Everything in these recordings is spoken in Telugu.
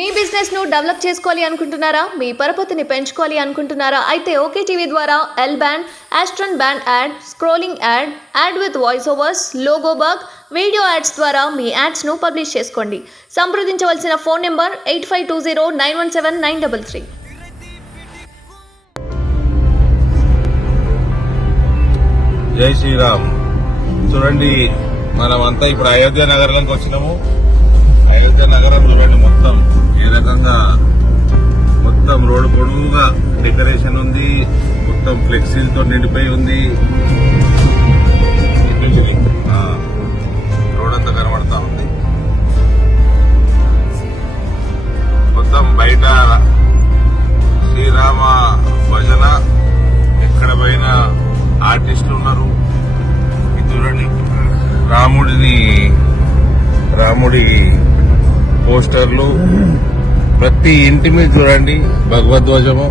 మీ బిజినెస్ ను డెవలప్ చేసుకోవాలి అనుకుంటున్నారా? మీ పరపతిని పెంచుకోవాలి అనుకుంటున్నారా? అయితే ఓకే టీవీ ద్వారా L band, Aston band ad, scrolling ad, ad with voice overs, logo bug, video ads ద్వారా మీ యాడ్స్ ను పబ్లిష్ చేసుకోండి. సంప్రదించవలసిన ఫోన్ నెంబర్ 8520917933. జై శ్రీరామ్. చూడండి, మనమంతా ఇప్పుడు అయోధ్య నగరంలోకి వచ్చినాము. అయోధ్య నగరం చూడండి, మొత్తం ఏ రకంగా మొత్తం రోడ్డు పొడవుగా డెకరేషన్ ఉంది, మొత్తం ఫ్లెక్సీలతో నిండిపోయి ఉంది. రోడ్ అంతా కనబడతా ఉంది. మొత్తం బయట శ్రీరామ భజన, ఎక్కడ పైన ఆర్టిస్టులు ఉన్నారు. ఇది చూడండి, రాముడి పోస్టర్లు ప్రతి ఇంటి మీద చూడండి, భగవద్ధ్వజము.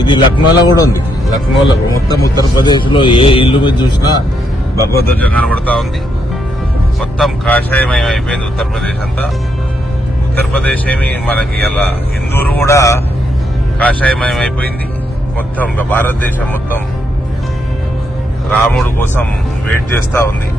ఇది లక్నోలో కూడా ఉంది. లక్నోలో మొత్తం ఉత్తరప్రదేశ్ లో ఏ ఇల్లు మీద చూసినా భగవద్ధ్వజం కనబడతా ఉంది. మొత్తం కాషాయమయం అయిపోయింది ఉత్తరప్రదేశ్ అంతా. ఉత్తరప్రదేశ్ ఏమి మనకి అలా హిందూరు కూడా కాషాయమయం అయిపోయింది. మొత్తం భారతదేశం మొత్తం రాముడు కోసం వెయిట్ చేస్తా ఉంది.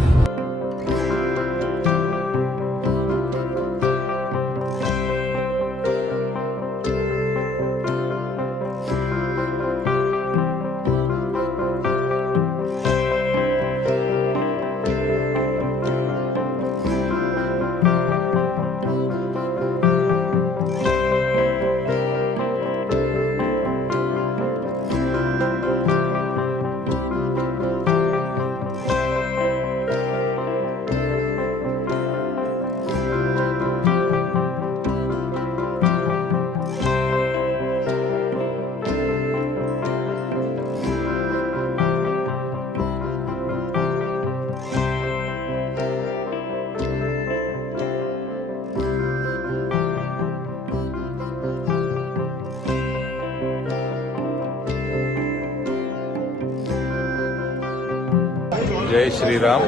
జై శ్రీరామ్.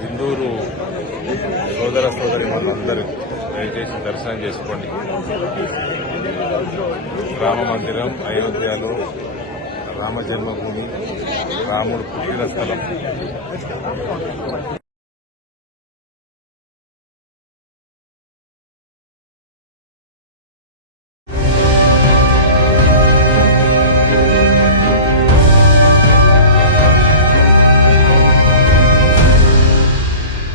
హిందూరు సోదర సోదరి మనందరూ దయచేసి దర్శనం చేసుకోండి. రామ మందిరం అయోధ్యలో, రామ జన్మభూమి, రాముడు పుట్టిన స్థలం.